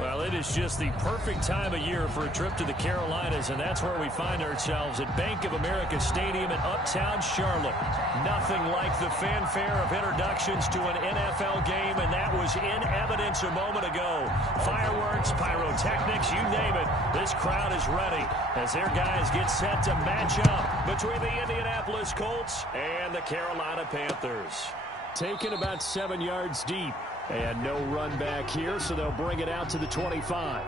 Well, it is just the perfect time of year for a trip to the Carolinas, and that's where we find ourselves at Bank of America Stadium in Uptown Charlotte. Nothing like the fanfare of introductions to an NFL game, and that was in evidence a moment ago. Fireworks, pyrotechnics, you name it. This crowd is ready as their guys get set to match up between the Indianapolis Colts and the Carolina Panthers. Taken about 7 yards deep. And no run back here, so they'll bring it out to the 25.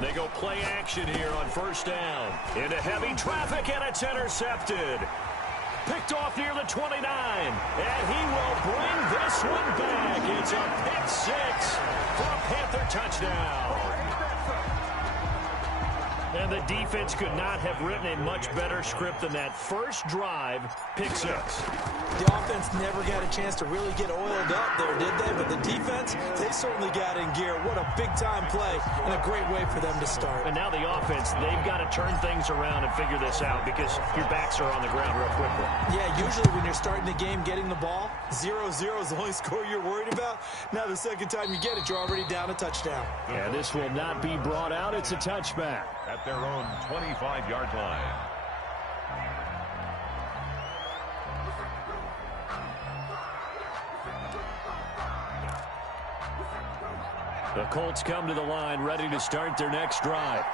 They go play action here on first down. Into heavy traffic, and it's intercepted. Picked off near the 29. And he will bring this one back. It's a pick six for a Panther touchdown. And the defense could not have written a much better script than that first drive, pick six. The offense never got a chance to really get oiled up there, did they? But the defense, they certainly got in gear. What a big-time play and a great way for them to start. And now the offense, they've got to turn things around and figure this out because your backs are on the ground real quickly. Yeah, usually when you're starting the game getting the ball, 0-0 is the only score you're worried about. Now the second time you get it, you're already down a touchdown. And this will not be brought out. It's a touchback. At their own 25-yard line. The Colts come to the line ready to start their next drive.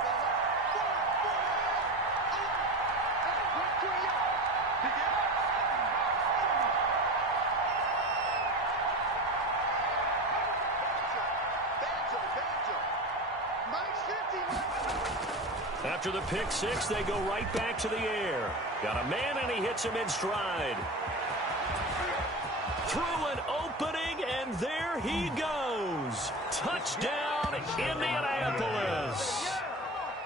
After the pick six, they go right back to the air. Got a man, and he hits him in stride. Through an opening, and there he goes. Touchdown, Indianapolis.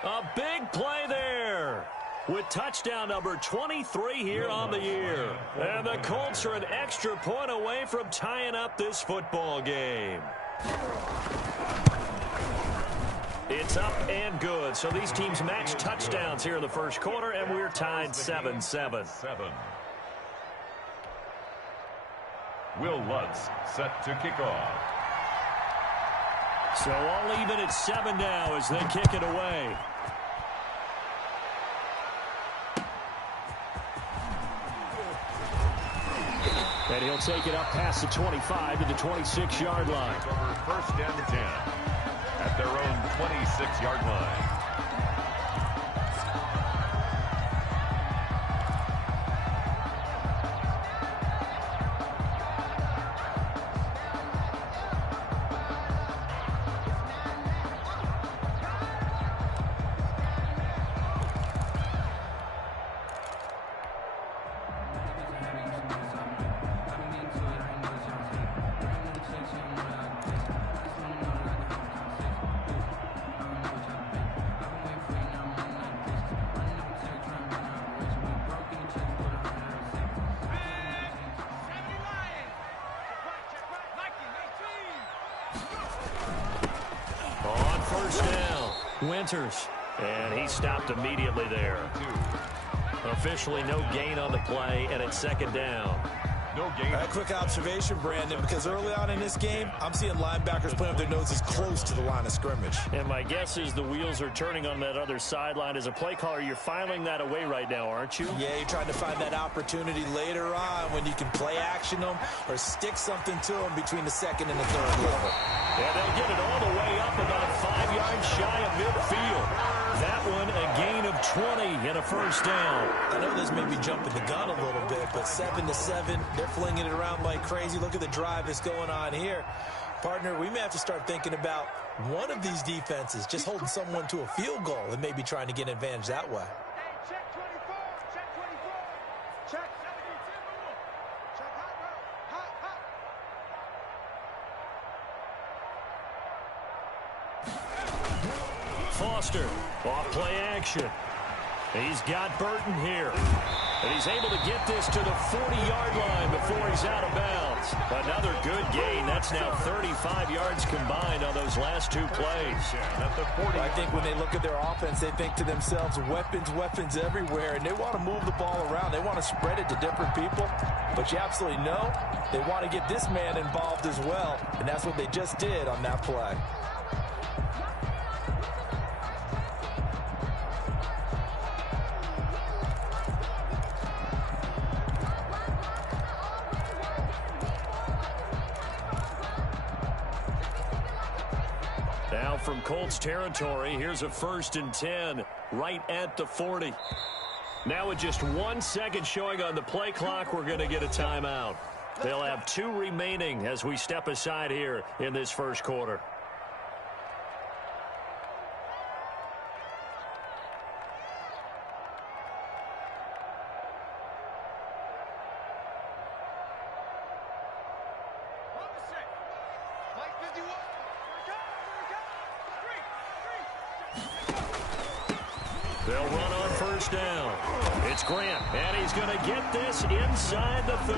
A big play there with touchdown number 23 here on the year. And the Colts are an extra point away from tying up this football game. It's up and good. So these teams match touchdowns here in the first quarter, and we're tied 7-7. Will Lutz set to kick off. So all even at 7 now as they kick it away. And he'll take it up past the 25 to the 26-yard line. First down and 10 at their own 26-yard line. Winters, and he stopped immediately there. Officially no gain on the play, and it's second down. No gain. A quick observation, Brandon, because early on in this game, I'm seeing linebackers putting up their noses close to the line of scrimmage. And my guess is the wheels are turning on that other sideline. As a play caller, you're filing that away right now, aren't you? Yeah, you're trying to find that opportunity later on when you can play action them or stick something to them between the second and the third level. And they'll get it all the way up about 5 yards shy of midfield. That one a gain of 20 and a first down. I know this may be jumping the gun a little bit, but 7-7, they're flinging it around like crazy. Look at the drive that's going on here. Partner, we may have to start thinking about one of these defenses just holding someone to a field goal and maybe trying to get an advantage that way. Check 24. Check 24. Check 72. Check hot row. Hot. Foster, off play action. He's got Burton here. And he's able to get this to the 40-yard line before he's out of bounds. Another good gain. That's now 35 yards combined on those last two plays. I think when they look at their offense, they think to themselves, weapons everywhere, and they want to move the ball around. They want to spread it to different people. But you absolutely know they want to get this man involved as well, and that's what they just did on that play. Now from Colts territory, here's a 1st and 10 right at the 40. Now with just 1 second showing on the play clock, we're going to get a timeout. They'll have 2 remaining as we step aside here in this first quarter. They'll run on 1st down. It's Grant, and he's going to get this inside the 30.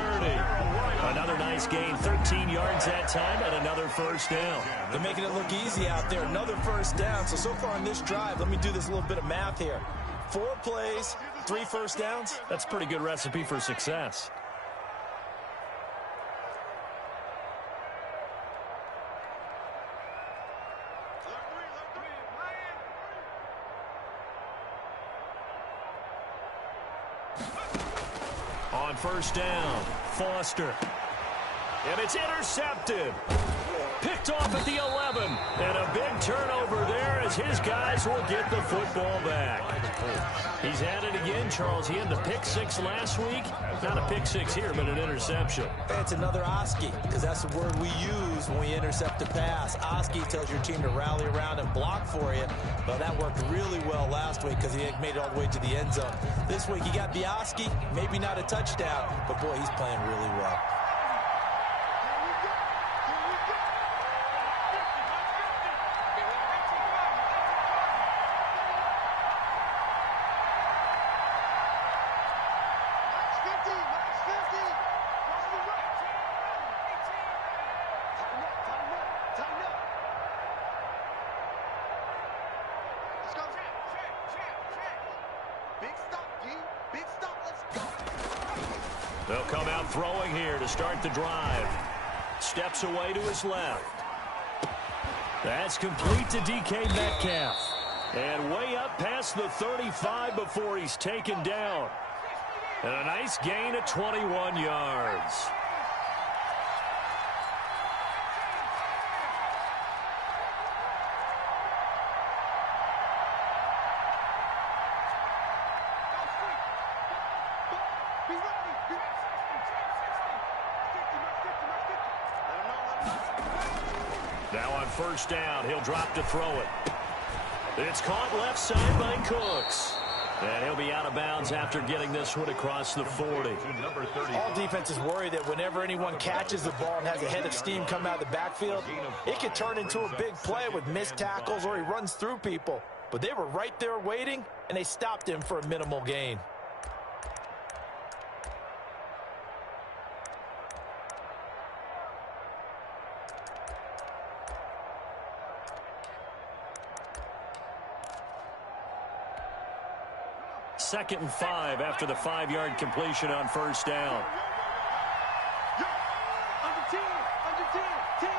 Another nice gain, 13 yards that time, and another 1st down. They're making it look easy out there. Another 1st down. So far in this drive, let me do this little bit of math here. 4 plays, 3 1st downs. That's a pretty good recipe for success. On 1st down, Foster. And it's intercepted. Picked off at the 11. And a big turnover there as his guys will get the football back. He's at it again, Charles. He had the pick 6 last week. Not a pick 6 here, but an interception. It's another Oski, because that's the word we use when we intercept a pass. Oski tells your team to rally around and block for you. Well, that worked really well last week because he made it all the way to the end zone. This week he got the Oski, maybe not a touchdown, but boy, he's playing really well. They'll come out throwing here to start the drive. Steps away to his left. That's complete to DK Metcalf. And way up past the 35 before he's taken down. And a nice gain of 21 yards. Now on 1st down, he'll drop to throw it. It's caught left side by Cooks. And he'll be out of bounds after getting this one across the 40. All defenses worry that whenever anyone catches the ball and has a head of steam come out of the backfield, it could turn into a big play with missed tackles or he runs through people. But they were right there waiting, and they stopped him for a minimal gain. Second and 5 after the 5-yard completion on 1st down. Under 10, 10.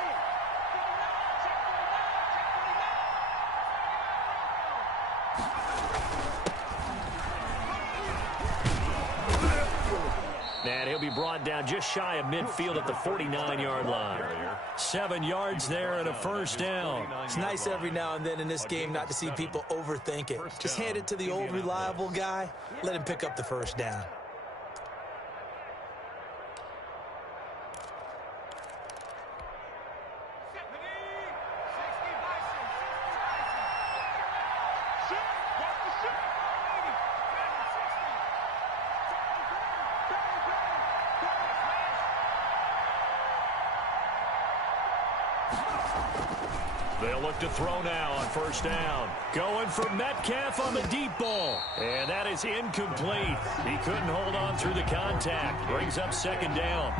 And he'll be brought down just shy of midfield at the 49-yard line. 7 yards there and a 1st down. It's nice every now and then in this game not to see people overthink it. Just hand it to the old reliable guy. Let him pick up the 1st down. They'll look to throw now on first down. Going for Metcalf on the deep ball. And that is incomplete. He couldn't hold on through the contact. Brings up second down.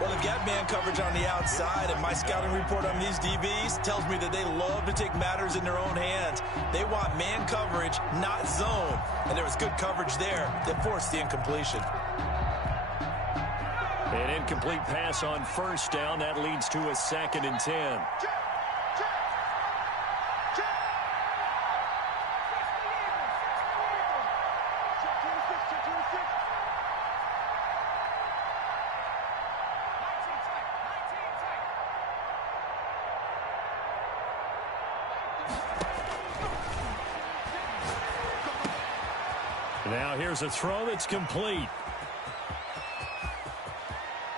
Well, they've got man coverage on the outside, and my scouting report on these DBs tells me that they love to take matters in their own hands. They want man coverage, not zone. And there was good coverage there that forced the incompletion. An incomplete pass on first down. That leads to a 2nd and 10. Now here's a throw that's complete.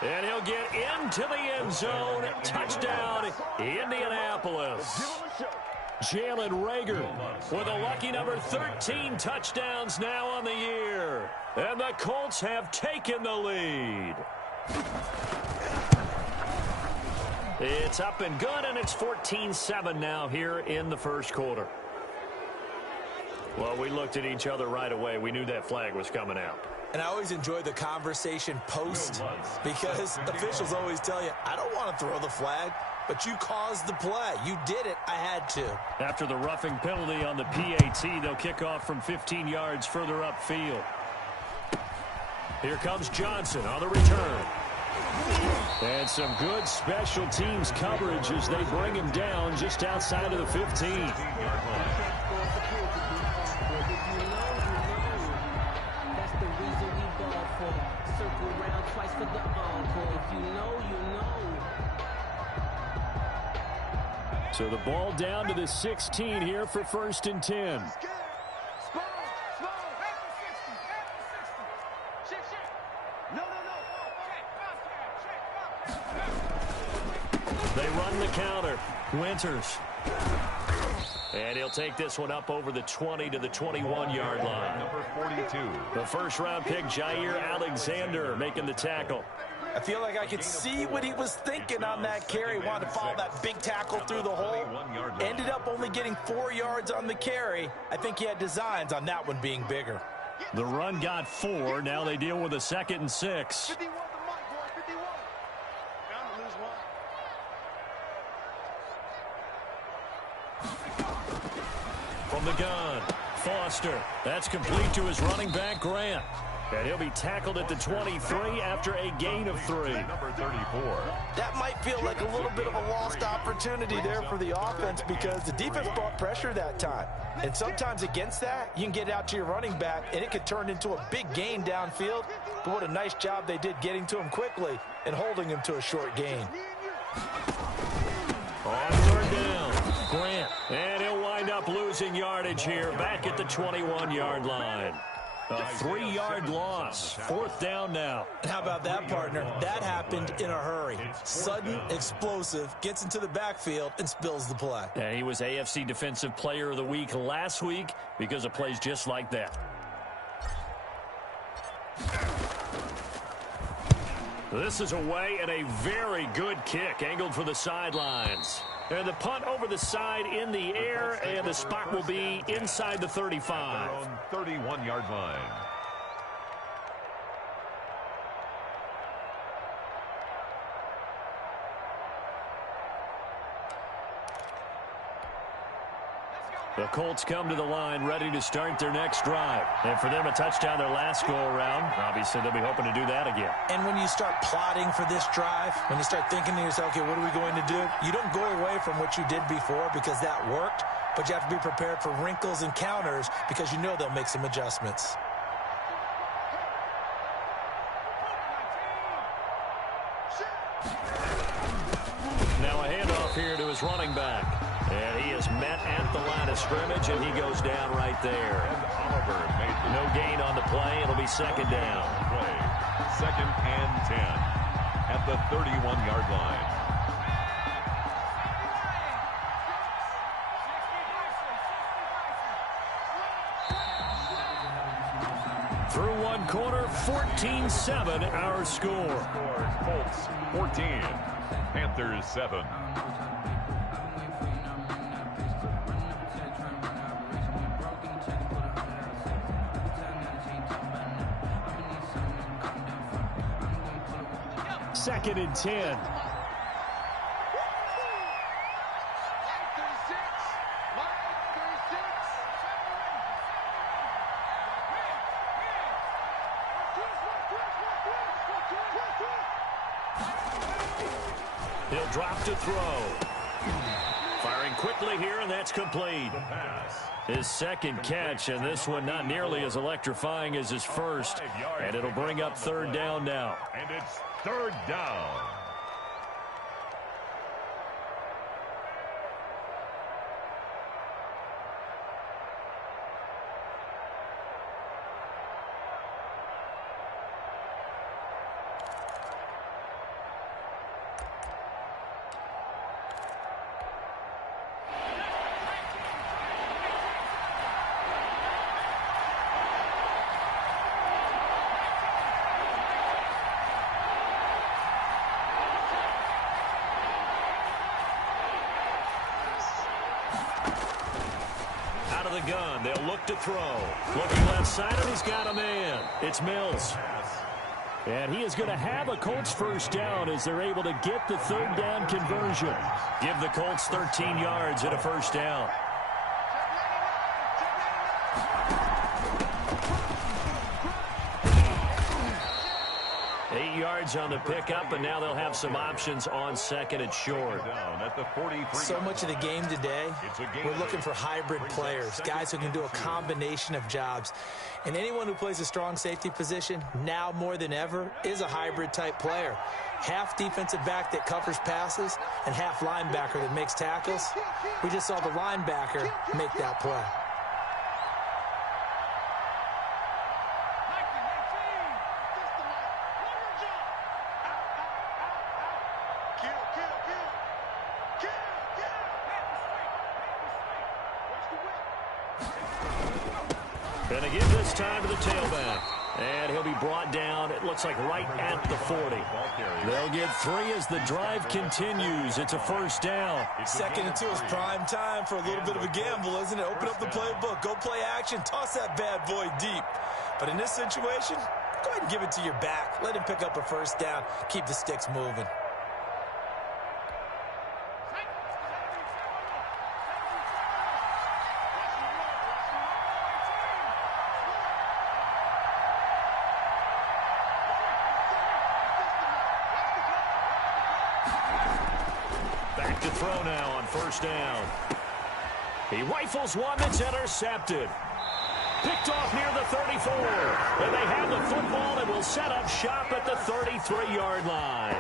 And he'll get into the end zone. Touchdown, Indianapolis. Jalen Reagor with a lucky number 13 touchdowns now on the year. And the Colts have taken the lead. It's up and good, and it's 14-7 now here in the first quarter. Well, we looked at each other right away. We knew that flag was coming out. And I always enjoy the conversation post because officials always tell you, I don't want to throw the flag, but you caused the play. You did it. I had to. After the roughing penalty on the PAT, they'll kick off from 15 yards further upfield. Here comes Johnson on the return. And some good special teams coverage as they bring him down just outside of the 15. So the ball down to the 16 here for 1st and 10. They run the counter. Winters. And he'll take this one up over the 20 to the 21-yard line. Number 42. The first-round pick, Jair Alexander, making the tackle. I feel like I could see what he was thinking on that carry. Wanted to follow that big tackle through the hole. Ended up only getting 4 yards on the carry. I think he had designs on that one being bigger. The run got 4. Now they deal with a 2nd and 6. 51 to Mike, boy, 51. Bound to lose one. From the gun, Foster. That's complete to his running back, Grant. And he'll be tackled at the 23 after a gain of 3. Number 34. That might feel like a little bit of a lost opportunity there for the offense because the defense brought pressure that time. And sometimes against that, you can get out to your running back, and it could turn into a big gain downfield. But what a nice job they did getting to him quickly and holding him to a short gain. On 3rd down, Grant. And he'll wind up losing yardage here back at the 21-yard line. A 3-yard loss. 4th down now. How about that, partner? That happened in a hurry. Sudden, explosive, gets into the backfield and spills the play. And he was AFC Defensive Player of the Week last week because of plays just like that. This is away and a very good kick angled for the sidelines. And the punt over the side in the air, and the spot will be inside the 35. 31-yard line. The Colts come to the line ready to start their next drive. And for them, a touchdown their last go-around. Obviously, they'll be hoping to do that again. And when you start plotting for this drive, when you start thinking to yourself, okay, what are we going to do? You don't go away from what you did before because that worked, but you have to be prepared for wrinkles and counters because you know they'll make some adjustments. Now a handoff here to his running back. And he is met at the line of scrimmage, and he goes down right there. And Oliver made no gain on the play. It'll be 2nd down. Play. 2nd and 10 at the 31-yard line. Through one quarter, 14-7 our score. Colts 14, Panthers 7. 2nd and 10. He'll drop to throw. Firing quickly here, and that's complete. His second catch, and this one not nearly as electrifying as his first. And it'll bring up 3rd down now. And it's 3rd down. The gun. They'll look to throw. Looking left side, and he's got a man. It's Mills. And he is going to have a Colts 1st down as they're able to get the 3rd down conversion. Give the Colts 13 yards and a 1st down. On the pickup, and now they'll have some options on 2nd and short. So much of the game today, we're looking for hybrid players, guys who can do a combination of jobs. And anyone who plays a strong safety position, now more than ever, is a hybrid type player. Half defensive back that covers passes and half linebacker that makes tackles. We just saw the linebacker make that play. Going to give this time to the tailback. And he'll be brought down, it looks like right at the 40. They'll get 3 as the drive continues. It's a 1st down. 2nd and 2 is prime time for a little bit of a gamble, isn't it? Open up the playbook, go play action, toss that bad boy deep. But in this situation, go ahead and give it to your back. Let him pick up a 1st down, keep the sticks moving. To throw now on 1st down. He rifles one that's intercepted. Picked off near the 34. And they have the football and will set up shop at the 33-yard line.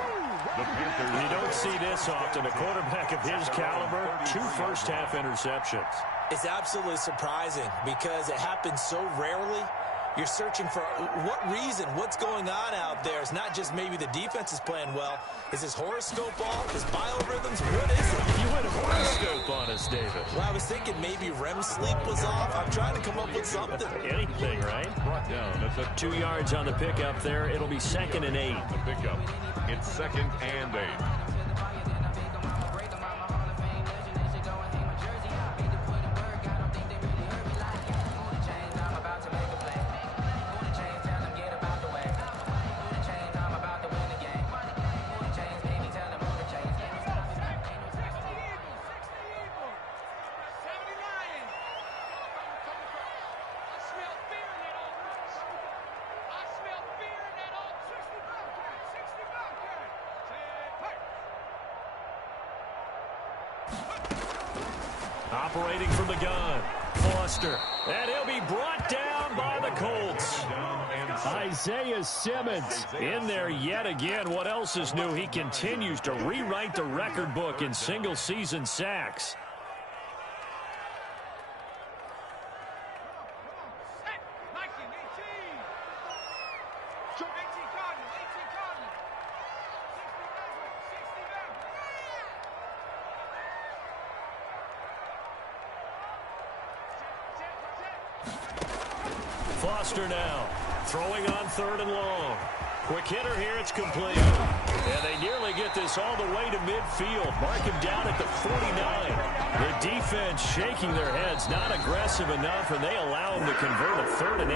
You don't see this often. A quarterback of his caliber, 2 first-half interceptions. It's absolutely surprising because it happens so rarely. You're searching for what reason, what's going on out there. It's not just maybe the defense is playing well. Is his horoscope off? His biorhythms? What is it? You went horoscope on us, David. Well, I was thinking maybe REM sleep was off. I'm trying to come up with something. Anything, right? Brought down. That's 2 yards on the pickup there. It'll be 2nd and 8. The pickup. It's 2nd and 8. Operating from the gun, Foster. And he'll be brought down by the Colts. Isaiah Simmons in there yet again. What else is new? He continues to rewrite the record book in single-season sacks. Foster now, throwing on 3rd and long. Quick hitter here, it's complete. And they nearly get this all the way to midfield. Mark him down at the 49. The defense shaking their heads, not aggressive enough, and they allow him to convert a 3rd and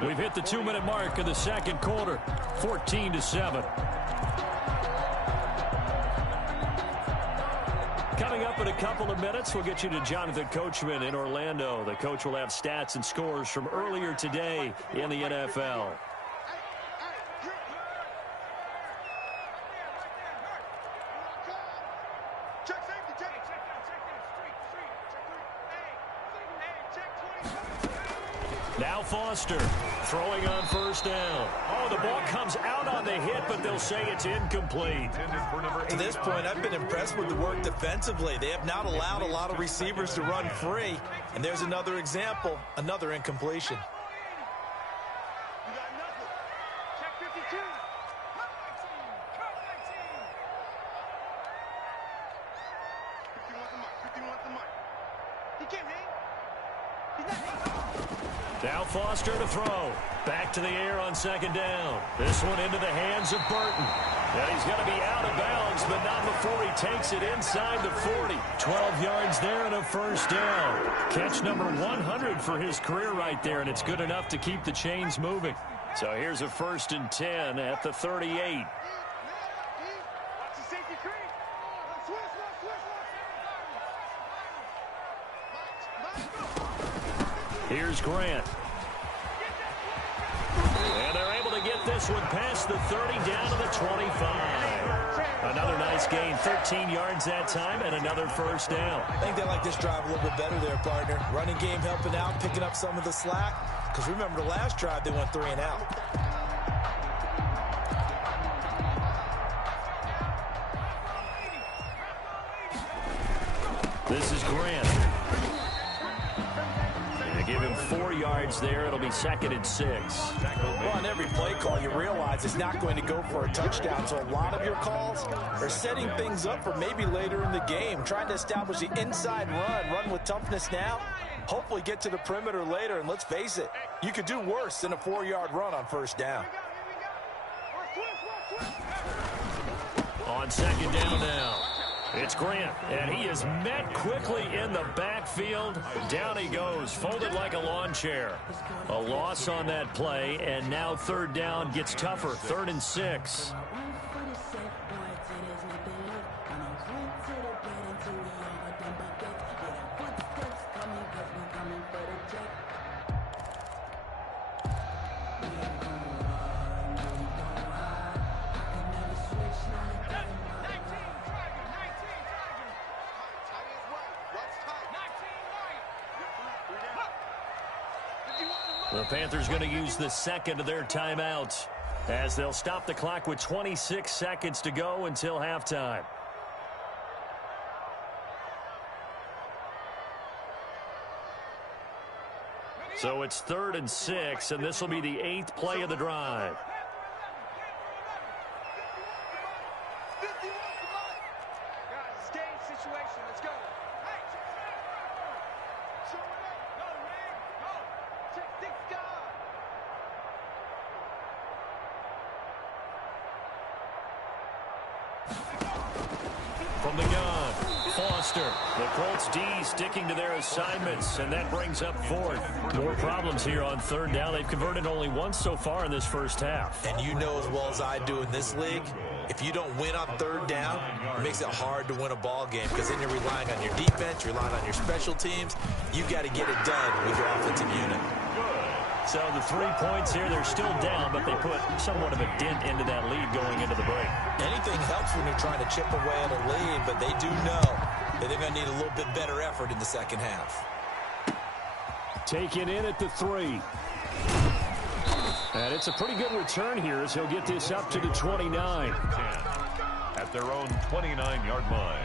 18. We've hit the 2-minute mark of the 2nd quarter, 14-7. Coming up in a couple of minutes, we'll get you to Jonathan Coachman in Orlando. The coach will have stats and scores from earlier today in the NFL. Now Foster throwing on first down. Oh, the ball comes out on the hit, but they'll say it's incomplete. To this point, I've been impressed with the work defensively. They have not allowed a lot of receivers to run free. And there's another example, another incompletion. You got nothing. Check 52. Cut 19. Cut 19. 51 with the mic. 51 with the mic. He can't hang. He's not hanging. Now Foster to throw. Back to the air on second down. This one into the hands of Burton. And he's going to be out of bounds, but not before he takes it inside the 40. 12 yards there and a first down. Catch number 100 for his career right there, and it's good enough to keep the chains moving. So here's a 1st and 10 at the 38. Watch the safety creep. Here's Grant. And they're able to get this one past the 30 down to the 25. Another nice gain, 13 yards that time, and another first down. I think they like this drive a little bit better there, partner. Running game helping out, picking up some of the slack. Because remember, the last drive, they went 3 and out. This is Grant. Give him 4 yards there. It'll be 2nd and 6. Well, on every play call, you realize it's not going to go for a touchdown. So a lot of your calls are setting things up for maybe later in the game, trying to establish the inside run with toughness now, hopefully get to the perimeter later. And let's face it, you could do worse than a 4-yard run on first down. On second down now. It's Grant, and he is met quickly in the backfield. Down he goes, folded like a lawn chair. A loss on that play, and now 3rd down gets tougher, 3rd and 6. The Panthers going to use the 2nd of their timeouts as they'll stop the clock with 26 seconds to go until halftime. So it's 3rd and 6, and this will be the 8th play of the drive. From the gun, Foster. The Colts D sticking to their assignments, and that brings up 4th. More problems here on 3rd down. They've converted only once so far in this first half. And you know as well as I do in this league, if you don't win on 3rd down, it makes it hard to win a ball game because then you're relying on your defense, you're relying on your special teams. You've got to get it done with your offensive unit. So the 3 points here, they're still down, but they put somewhat of a dent into that lead going into the break. Anything helps when you're trying to chip away at a lead, but they do know that they're going to need a little bit better effort in the second half. Taken in at the 3. And it's a pretty good return here as he'll get this up to the 29. 10 at their own 29-yard line.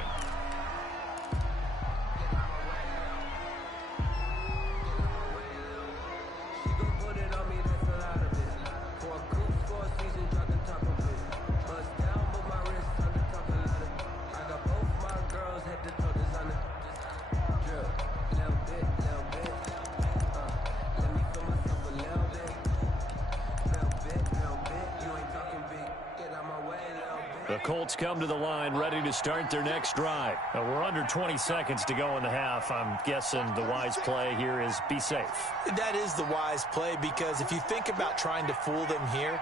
The Colts come to the line ready to start their next drive. We're under 20 seconds to go in the half. I'm guessing the wise play here is be safe. That is the wise play because if you think about trying to fool them here,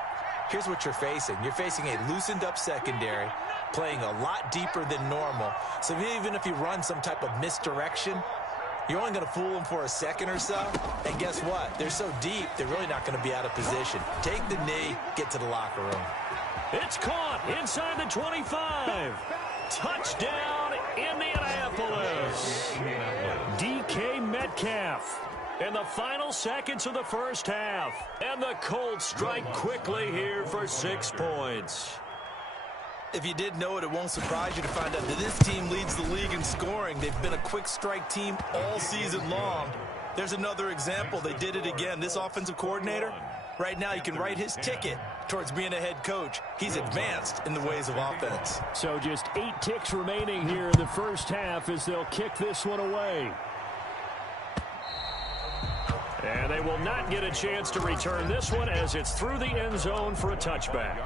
here's what you're facing. You're facing a loosened-up secondary, playing a lot deeper than normal. So even if you run some type of misdirection, you're only going to fool them for a second or so. And guess what? They're so deep, they're really not going to be out of position. Take the knee, get to the locker room. It's caught inside the 25. Touchdown, Indianapolis. DK Metcalf in the final seconds of the first half. And the Colts strike quickly here for 6 points. If you didn't know it, it won't surprise you to find out that this team leads the league in scoring. They've been a quick strike team all season long. There's another example. They did it again. This offensive coordinator, right now you can write his ticket towards being a head coach. He's advanced in the ways of offense. So just 8 ticks remaining here in the first half as they'll kick this one away. And they will not get a chance to return this one as it's through the end zone for a touchback.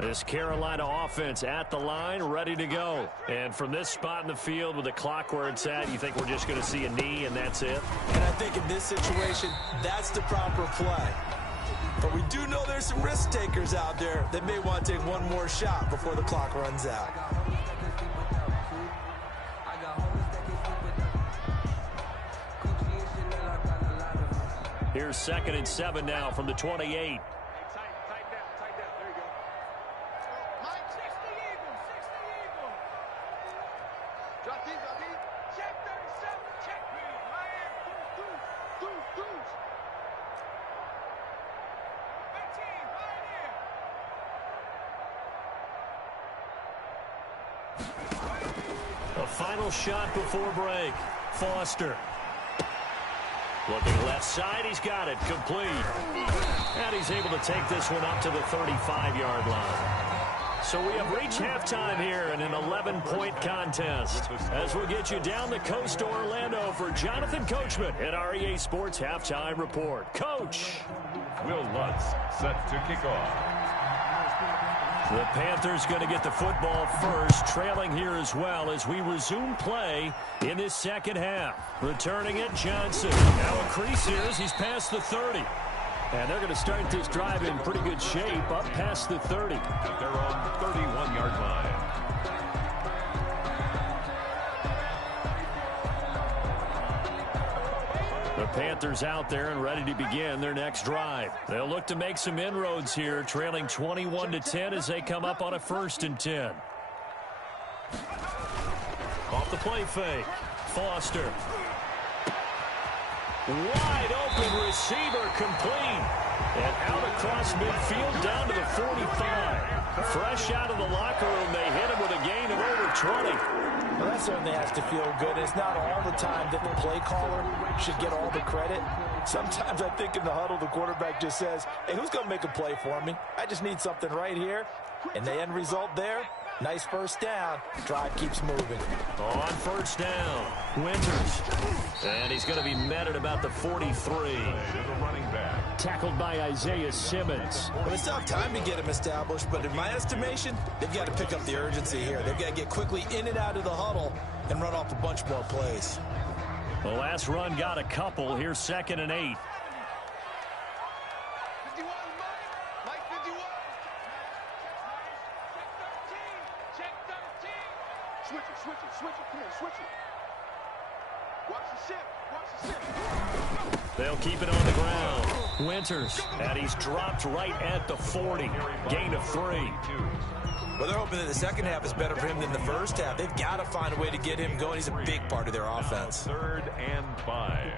This Carolina offense at the line, ready to go. And from this spot in the field with the clock where it's at, you think we're just going to see a knee and that's it? And I think in this situation, that's the proper play. But we do know there's some risk takers out there that may want to take one more shot before the clock runs out. Here's 2nd and 7 now from the 28. A final shot before break. Foster. Looking left side, he's got it, complete. And he's able to take this one up to the 35-yard line. So we have reached halftime here in an 11-point contest. As we'll get you down the coast to Orlando for Jonathan Coachman at our EA Sports Halftime Report. Coach. Will Lutz set to kick off. The Panthers going to get the football first, trailing here as well as we resume play in this second half. Returning it, Johnson. Now a crease here as he's past the 30. And they're going to start this drive in pretty good shape up past the 30. At their own 31-yard line. The Panthers out there and ready to begin their next drive. They'll look to make some inroads here, trailing 21-10 as they come up on a 1st and 10. Off the play fake. Foster. Wide open receiver complete. And out across midfield down to the 45. Fresh out of the locker room, they hit him with a gain of over 20. Well, that certainly has to feel good. It's not all the time that the play caller should get all the credit. Sometimes I think in the huddle, the quarterback just says, hey, who's going to make a play for me? I just need something right here. And the end result there, nice first down. Drive keeps moving. On 1st down, Winters. And he's going to be met at about the 43. Tackled by Isaiah Simmons. Well, it's tough time to get him established, but in my estimation, they've got to pick up the urgency here. They've got to get quickly in and out of the huddle and run off a bunch more plays. The last run got a couple. Here's 2nd and 8. Switch it. Come on, switch it. Watch the ship. Watch the ship. They'll keep it on the ground. Winters, and he's dropped right at the 40. Gain of 3. Well, they're hoping that the second half is better for him than the first half. They've got to find a way to get him going. He's a big part of their offense. 3rd and 5.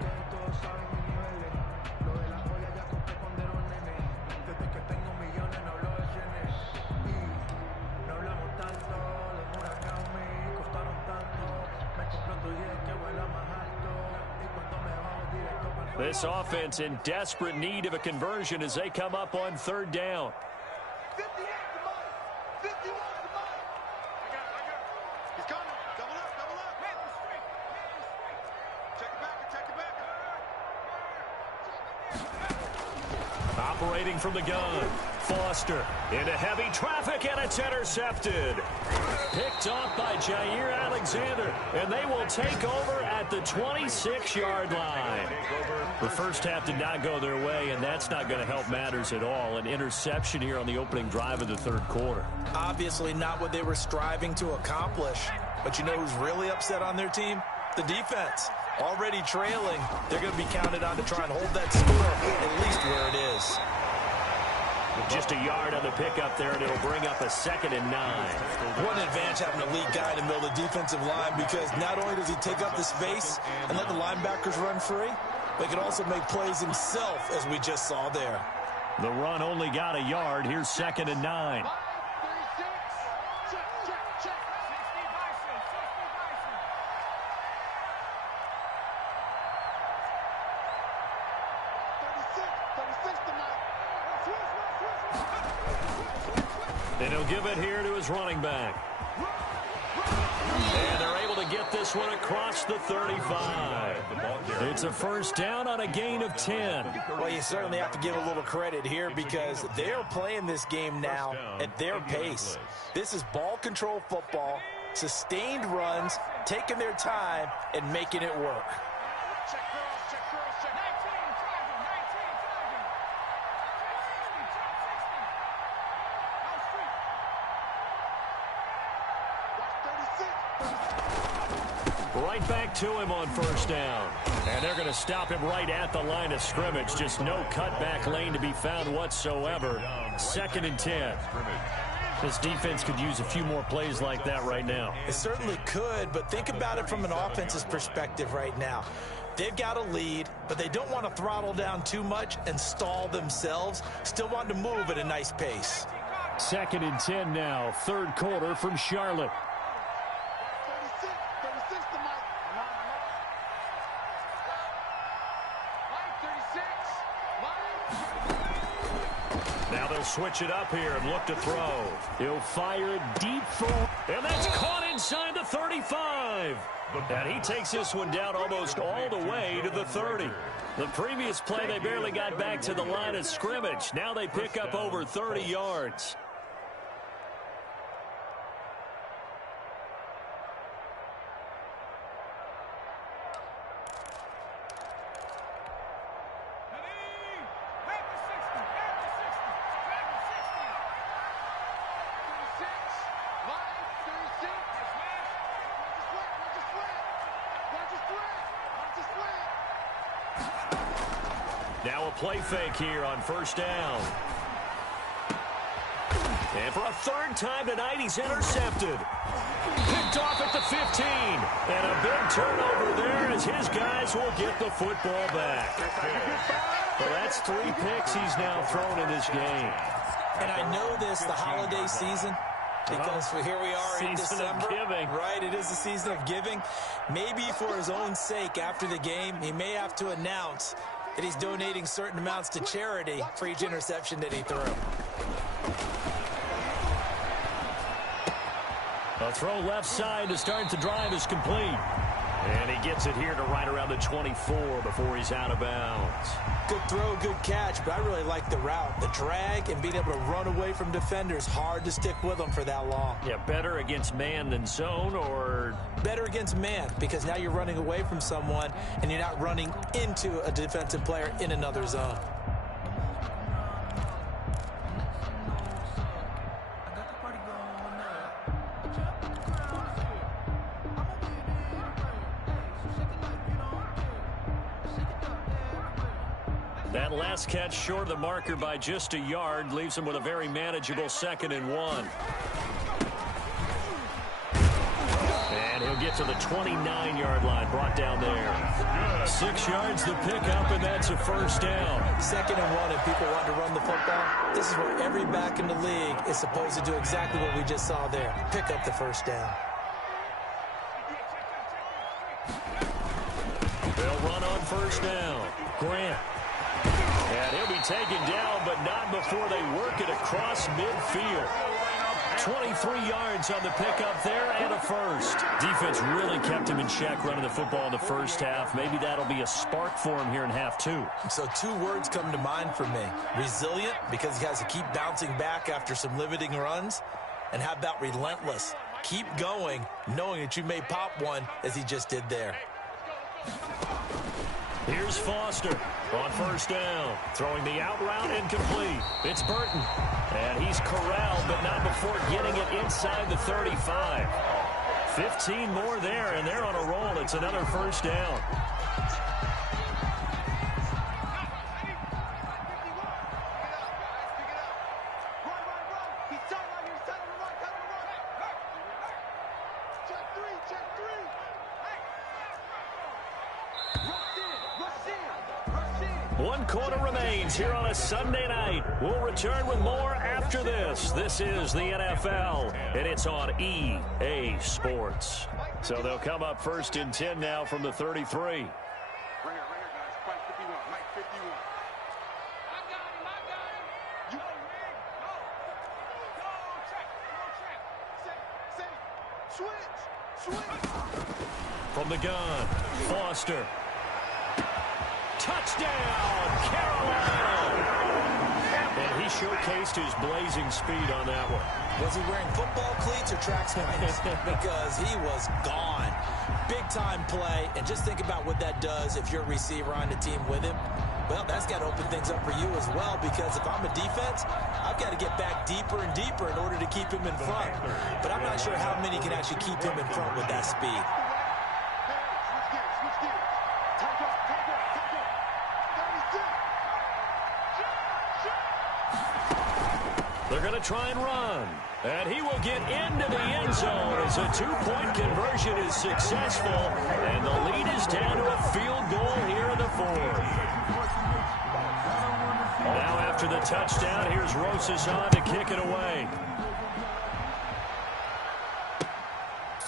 This offense in desperate need of a conversion as they come up on 3rd down. 58 to mine. 51 to mine. I got it. He's coming. Double up. Man the street. Check it back. Operating from the gun. Foster into heavy traffic, and it's intercepted. Picked off by Jair Alexander, and they will take over at the 26-yard line. The first half did not go their way, and that's not going to help matters at all. An interception here on the opening drive of the third quarter. Obviously not what they were striving to accomplish. But you know who's really upset on their team? The defense. Already trailing, they're going to be counted on to try and hold that score at least where it is. Just a yard on the pickup there, and it'll bring up a 2nd and 9. What an advantage having a lead guy in the middle of the defensive line, because not only does he take up the space and let the linebackers run free, but he can also make plays himself, as we just saw there. The run only got a yard. Here's 2nd and 9. And he'll give it here to his running back. And they're able to get this one across the 35. It's a first down on a gain of 10. Well, you certainly have to give a little credit here, because they're playing this game now at their pace. This is ball control football, sustained runs, taking their time, and making it work. Right back to him on first down. And they're going to stop him right at the line of scrimmage. Just no cutback lane to be found whatsoever. 2nd and 10. This defense could use a few more plays like that right now. It certainly could, but think about it from an offense's perspective right now. They've got a lead, but they don't want to throttle down too much and stall themselves. Still want to move at a nice pace. 2nd and 10 now. Third quarter from Charlotte. Now they'll switch it up here and look to throw. He'll fire it deep for, and that's caught inside the 35. And he takes this one down almost all the way to the 30. The previous play, they barely got back to the line of scrimmage. Now they pick up over 30 yards. Now a play fake here on first down. And for a third time tonight, he's intercepted. Picked off at the 15. And a big turnover there as his guys will get the football back. Well, that's 3 picks he's now thrown in this game. And I know this, the holiday season, because here we are in December. Right, it is the season of giving. Maybe for his own sake, after the game, he may have to announce that he's donating certain amounts to charity for each interception that he threw. A throw left side to start the drive is complete. And he gets it here to right around the 24 before he's out of bounds. Good throw, good catch, but I really like the route. The drag and being able to run away from defenders, hard to stick with them for that long. Yeah, better against man than zone, or? Better against man, because now you're running away from someone and you're not running into a defensive player in another zone. That last catch short of the marker by just a yard leaves him with a very manageable 2nd and 1. And he'll get to the 29-yard line, brought down there. 6 yards to pick up, and that's a first down. 2nd and 1, if people want to run the football, this is where every back in the league is supposed to do exactly what we just saw there. Pick up the first down. They'll run on first down. Grant. And he'll be taken down, but not before they work it across midfield. 23 yards on the pickup there and a first. Defense really kept him in check running the football in the first half. Maybe that'll be a spark for him here in half two. So 2 words come to mind for me. Resilient, because he has to keep bouncing back after some limiting runs. And how about relentless? Keep going, knowing that you may pop one as he just did there. Here's Foster on first down. Throwing the out route incomplete. It's Burton. And he's corralled, but not before getting it inside the 35. 15 more there, and they're on a roll. It's another first down. One quarter remains here on a Sunday night. We'll return with more after this. This is the NFL, and it's on EA Sports. So they'll come up first and 10 now from the 33. Right here, guys. Fight 51. Mike 51. I got him. You go, Switch. From the gun, Foster. Touchdown, Carolina! And he showcased his blazing speed on that one. Was he wearing football cleats or track spikes? Because he was gone. Big-time play, and just think about what that does if you're a receiver on the team with him. Well, that's got to open things up for you as well, because if I'm a defense, I've got to get back deeper and deeper in order to keep him in front. But I'm not sure how many can actually keep him in front with that speed. They're going to try and run. And he will get into the end zone as a 2-point conversion is successful. And the lead is down to a field goal here in the fourth. Now after the touchdown, here's Rosas on to kick it away.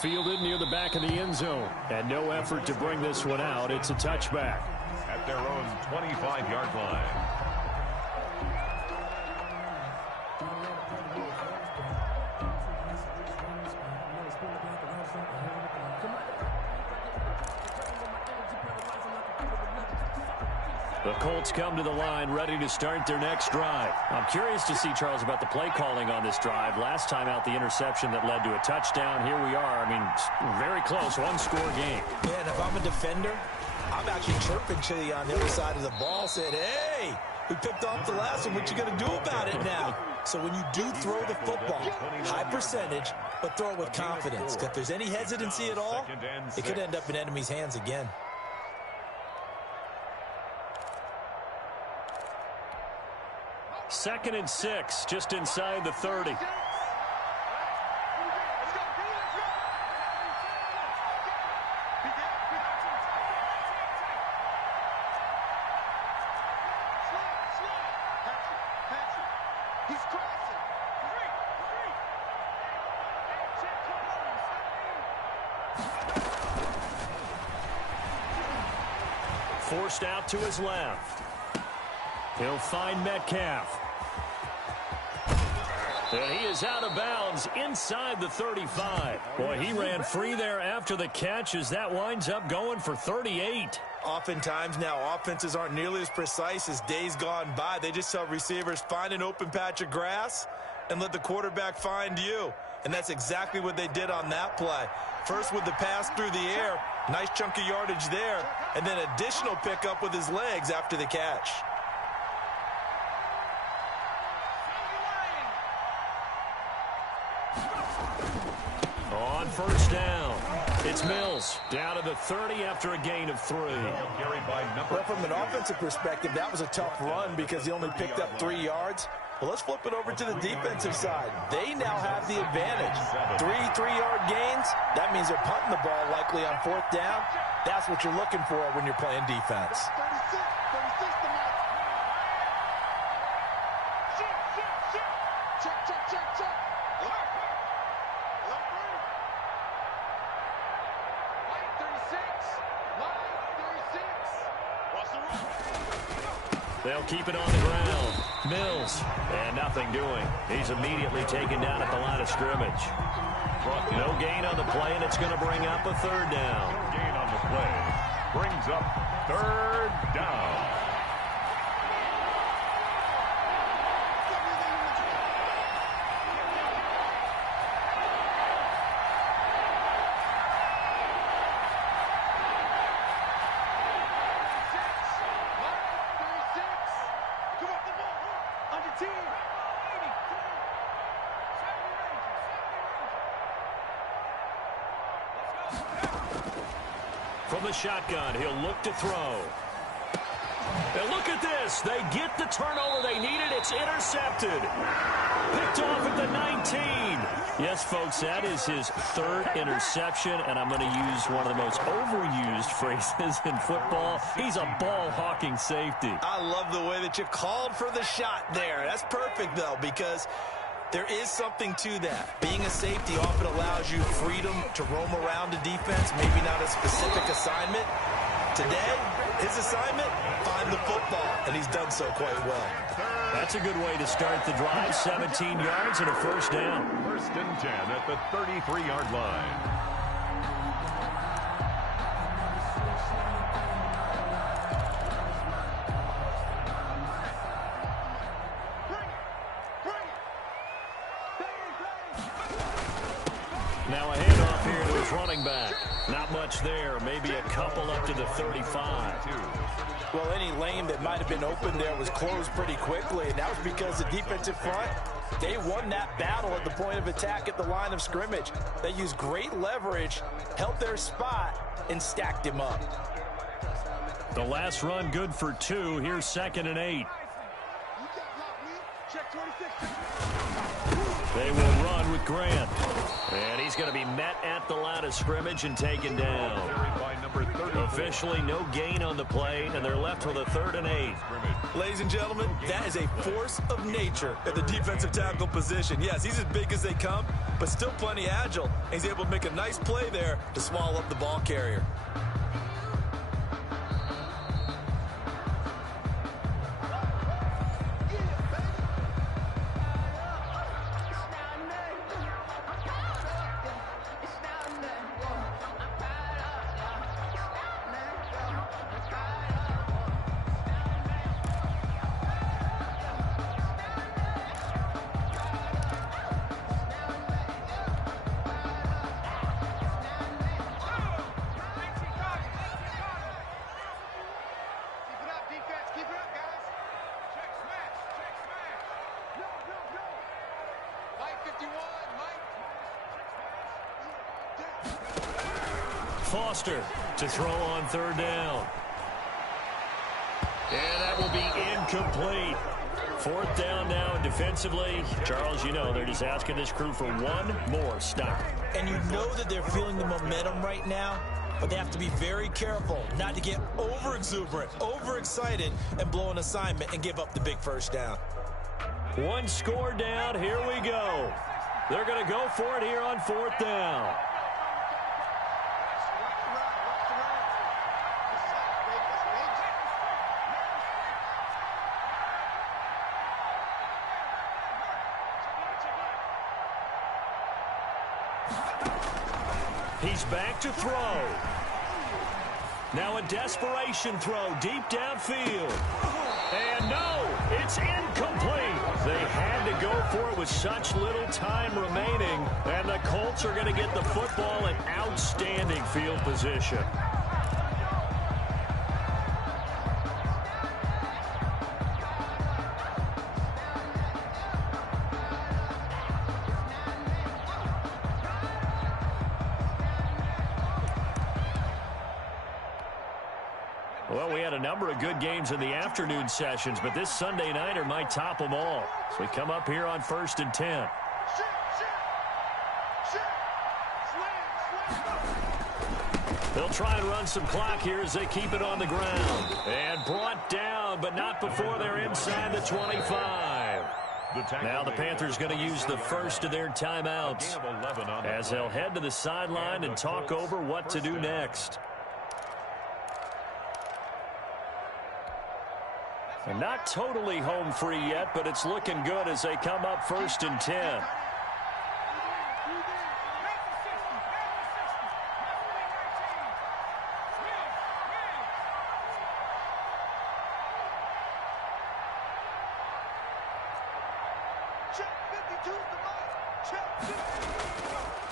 Fielded near the back of the end zone. And no effort to bring this one out. It's a touchback. At their own 25-yard line. The Colts come to the line ready to start their next drive. I'm curious to see, Charles, about the play calling on this drive. Last time out, the interception that led to a touchdown. Here we are. I mean, very close, one-score game. Yeah, and if I'm a defender, I'm actually chirping to you on the other side of the ball, saying, hey, we picked off the last one. What you going to do about it now? So when you do throw the football, high percentage, but throw it with confidence. If there's any hesitancy at all, it could end up in enemy's hands again. Second and 6, just inside the 30. Forced out to his left. He'll find Metcalf. And he is out of bounds inside the 35. Boy, he ran free there after the catch as that winds up going for 38. Oftentimes now, offenses aren't nearly as precise as days gone by. They just tell receivers, find an open patch of grass and let the quarterback find you. And that's exactly what they did on that play. First with the pass through the air, nice chunk of yardage there, and then additional pickup with his legs after the catch. On first down, it's Mills down to the 30 after a gain of 3. Well, from an offensive perspective, that was a tough run because he only picked up 3 yards. Well, let's flip it over to the defensive side. They now have the advantage. 3 3-yard gains, that means they're punting the ball likely on fourth down. That's what you're looking for when you're playing defense. 36 to Mike. Check. Mike 36. What's the run? They'll keep it on the ground. Mills, and nothing doing. He's immediately taken down at the line of scrimmage. No gain on the play, and it's going to bring up a third down. No gain on the play. Brings up third down. From the shotgun, he'll look to throw. And look at this. They get the turnover they needed. It's intercepted. Picked off at the 19. Yes, folks, that is his third interception, and I'm going to use one of the most overused phrases in football. He's a ball-hawking safety. I love the way that you called for the shot there. That's perfect, though, because there is something to that. Being a safety often allows you freedom to roam around the defense, maybe not a specific assignment. Today, his assignment, find the football, and he's done so quite well. That's a good way to start the drive. 17 yards and a first down. First and 10 at the 33-yard line. Now a handoff here to his running back. Not much there. Maybe a couple up to the 35. Well, any lane that might have been open there was closed pretty quickly, and that was because the defensive front, they won that battle at the point of attack at the line of scrimmage. They used great leverage, held their spot, and stacked him up. The last run good for 2. Here's 2nd and 8. They will run with Grant. And he's going to be met at the line of scrimmage and taken down. Officially no gain on the play, and they're left with a 3rd and 8. Ladies and gentlemen, that is a force of nature at the defensive tackle position. Yes, he's as big as they come, but still plenty agile. And he's able to make a nice play there to swallow up the ball carrier. Foster to throw on 3rd down. And that will be incomplete. 4th down now, and defensively, Charles, you know, they're just asking this crew for one more stop. And you know that they're feeling the momentum right now, but they have to be very careful not to get over-exuberant, overexcited, and blow an assignment and give up the big first down. One score down. Here we go. They're going to go for it here on 4th down. He's back to throw. Now a desperation throw deep downfield. And no, it's incomplete. They had to go for it with such little time remaining. And the Colts are going to get the football in outstanding field position. Well, we had a number of good games in the afternoon sessions, but this Sunday nighter might top them all. So we come up here on 1st and 10. They'll try and run some clock here as they keep it on the ground. And brought down, but not before they're inside the 25. Now the Panthers going to use the first of their timeouts as they'll head to the sideline and talk over what to do next. And not totally home free yet, but it's looking good as they come up 1st and 10.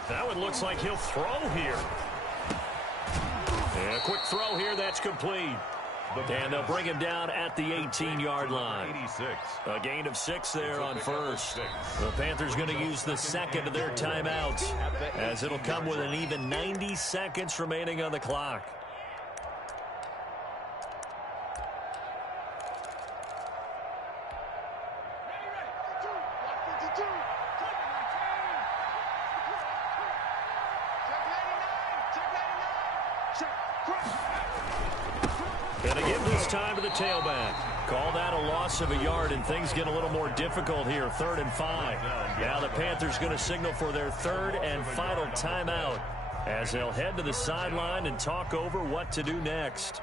That one looks like he'll throw here. And a quick throw here, that's complete. And they'll bring him down at the 18-yard line. 86. A gain of 6 there on first. The Panthers going to use the second of their timeouts, as it'll come with an even 90 seconds remaining on the clock. Gonna give this time to the tailback. Call that a loss of a yard, and things get a little more difficult here. 3rd and 5. Now the Panthers going to signal for their 3rd and final timeout, as they'll head to the sideline and talk over what to do next.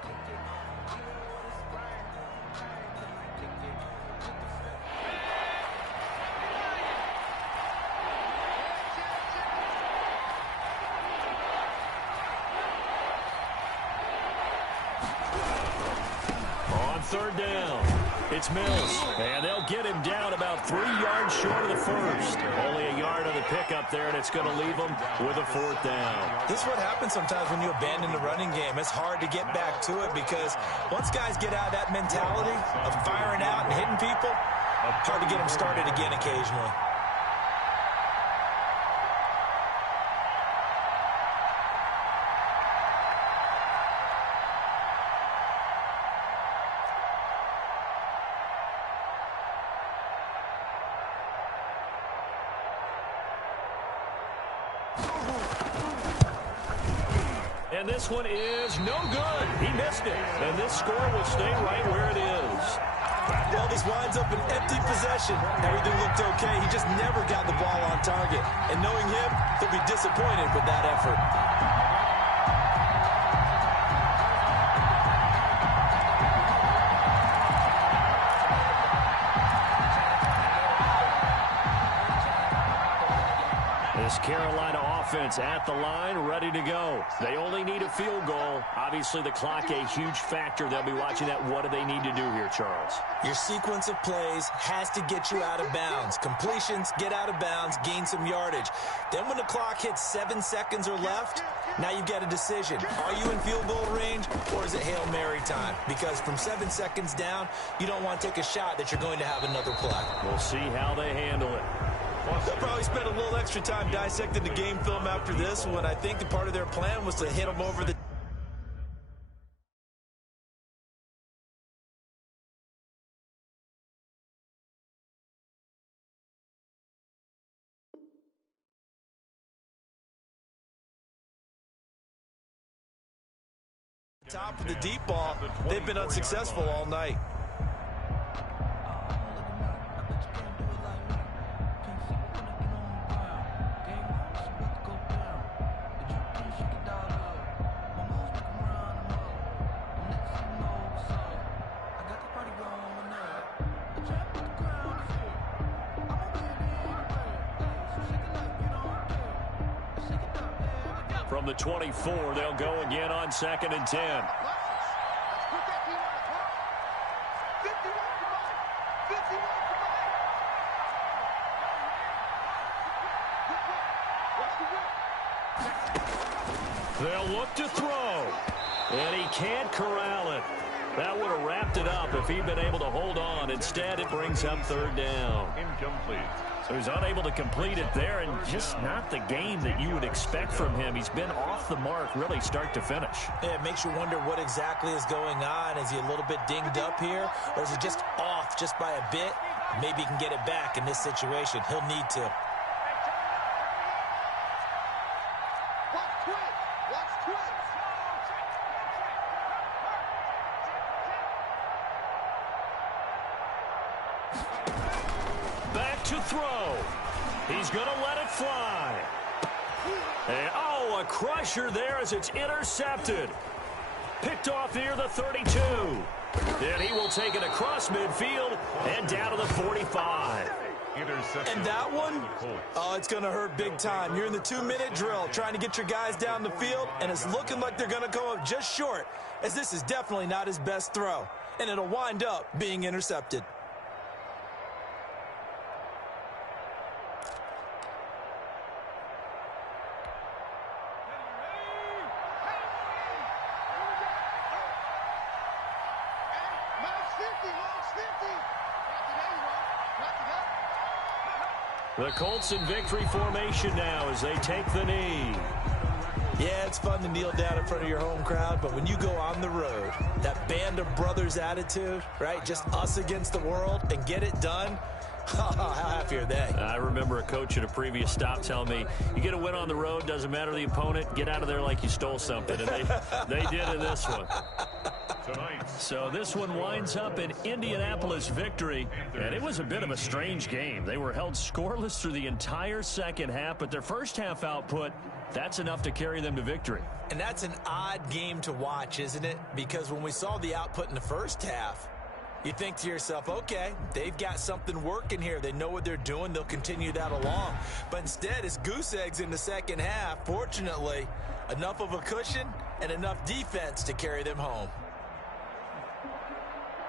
Third down. It's Mills. And they'll get him down about 3 yards short of the first. Only a yard on the pickup there, and it's going to leave them with a 4th down. This is what happens sometimes when you abandon the running game. It's hard to get back to it because once guys get out of that mentality of firing out and hitting people, hard to get them started again occasionally. And this one is no good. He missed it. And this score will stay right where it is. Well, this winds up an empty possession. Everything looked okay. He just never got the ball on target. And knowing him, he'll be disappointed with that effort. This Carolina offense at the line, ready to go. They only need a field goal. Obviously, the clock a huge factor. They'll be watching that. What do they need to do here, Charles? Your sequence of plays has to get you out of bounds. Completions, get out of bounds, gain some yardage. Then when the clock hits 7 seconds or left, now you've got a decision. Are you in field goal range, or is it Hail Mary time? Because from 7 seconds down, you don't want to take a shot that you're going to have another play. We'll see how they handle it. They'll probably spend a little extra time dissecting the game film after this one. I think the part of their plan was to hit them over the... top of the deep ball. They've been unsuccessful all night. From the 24, they'll go again on 2nd and 10. They'll look to throw, and he can't corral it. That would have wrapped it up if he'd been able to hold on. Instead, it brings up 3rd down. Incomplete. So he's unable to complete it there, and just not the game that you would expect from him. He's been off the mark really start to finish. Yeah, it makes you wonder what exactly is going on. Is he a little bit dinged up here, or is he just off just by a bit? Maybe he can get it back in this situation. He'll need to. Back to throw. He's going to let it fly. And, oh, a crusher there as it's intercepted. Picked off near the 32. And he will take it across midfield and down to the 45. And that one, oh, it's going to hurt big time. You're in the 2-minute drill trying to get your guys down the field, and it's looking like they're going to come up just short, as this is definitely not his best throw, and it'll wind up being intercepted. The Colts in victory formation now as they take the knee. Yeah, it's fun to kneel down in front of your home crowd, but when you go on the road, that band of brothers attitude, right, just us against the world, and get it done, how happy are they? I remember a coach at a previous stop telling me, you get a win on the road, doesn't matter the opponent, get out of there like you stole something, and they did in this one. So this one winds up in Indianapolis victory, and it was a bit of a strange game. They were held scoreless through the entire second half, but their first half output, that's enough to carry them to victory. And that's an odd game to watch, isn't it? Because when we saw the output in the first half, you think to yourself, okay, they've got something working here. They know what they're doing. They'll continue that along. But instead, it's goose eggs in the second half. Fortunately, enough of a cushion and enough defense to carry them home.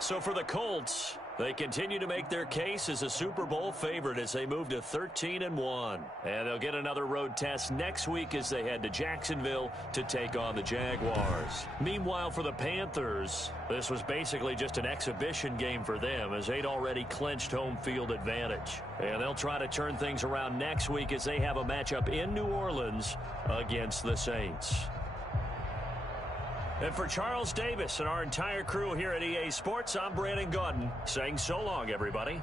So for the Colts, they continue to make their case as a Super Bowl favorite as they move to 13-1. And they'll get another road test next week as they head to Jacksonville to take on the Jaguars. Meanwhile, for the Panthers, this was basically just an exhibition game for them as they'd already clinched home field advantage. And they'll try to turn things around next week as they have a matchup in New Orleans against the Saints. And for Charles Davis and our entire crew here at EA Sports, I'm Brandon Gaudin saying so long, everybody.